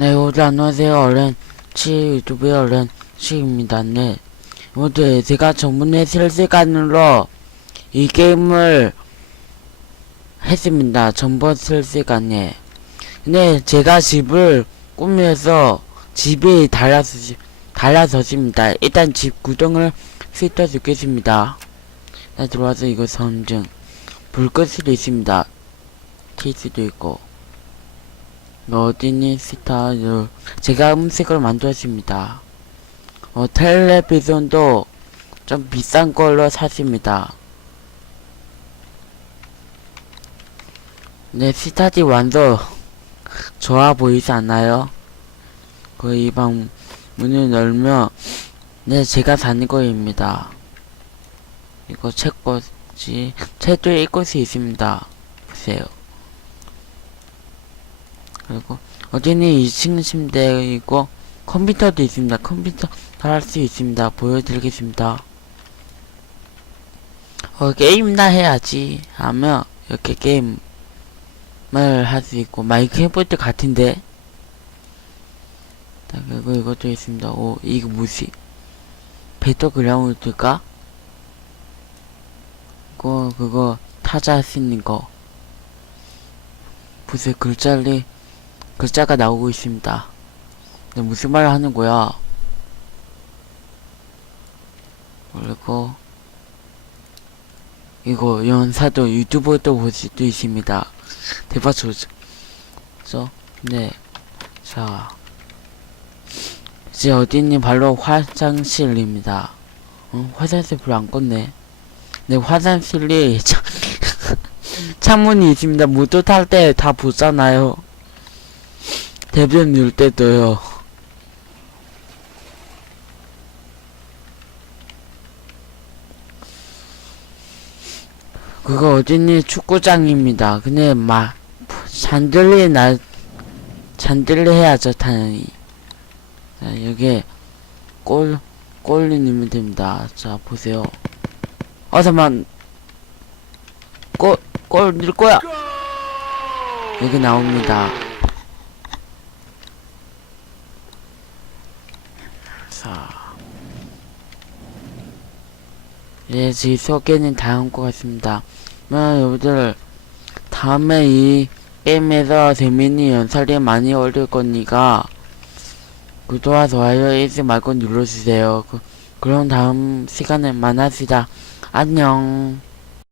네, 모두 안녕하세요. 얼른 치 유튜브의 얼른 치입니다. 네. 모두 제가 전문의 실시간으로 이 게임을 했습니다. 전번 실시간에. 근데 제가 집을 꾸며서 집이 달라서, 달라졌습니다. 일단 집 구덩을 씻어주겠습니다. 자, 들어와서 이거 선증. 불끌 수도 있습니다. 킬 수도 있고. 어디니 스타 제가 음식을 만들었습니다. 어 텔레비전도 좀 비싼 걸로 샀습니다. 네 스타디 완전 좋아 보이지 않나요? 그 이 방 문을 열면 네 제가 사는 거입니다. 이거 책꽂이 책도 읽을 수 있습니다. 보세요. 그리고 어디는 2층 침대이고 컴퓨터도 있습니다. 컴퓨터 다 할 수 있습니다. 보여드리겠습니다. 어, 게임나 해야지 하면 이렇게 게임을 할 수 있고 마이크 해볼 때 같은데 자, 그리고 이것도 있습니다. 오 이거 뭐지? 배터그라운드가 그거 그거 타자 할수 있는 거 보세요 글자를 글자가 나오고 있습니다. 근데 무슨 말을 하는 거야? 그리고 이거 연사도 유튜브도 볼 수도 있습니다. 대박 좋죠. 네, 자 이제 어디니 바로 화장실입니다. 어, 화장실 불안 껐네. 네, 화장실이 창, 창문이 있습니다. 모두 탈 때 다 보잖아요. 대변 넣을 때도요. 그거 어디니 축구장입니다. 근데 막 잔들리 나 잔들리 해야죠 당연히. 자 여기 골 골리 넣으면 됩니다. 자 보세요. 어 잠만 골골 넣을 거야. 여기 나옵니다. 자. 예, 제 소개는 다음 것 같습니다. 뭐, 여러분들, 다음에 이 게임에서 재미있는 연설이 많이 올릴 거니까, 구독과 좋아요 잊지 말고 눌러주세요. 그, 그럼 다음 시간에 만납시다. 안녕.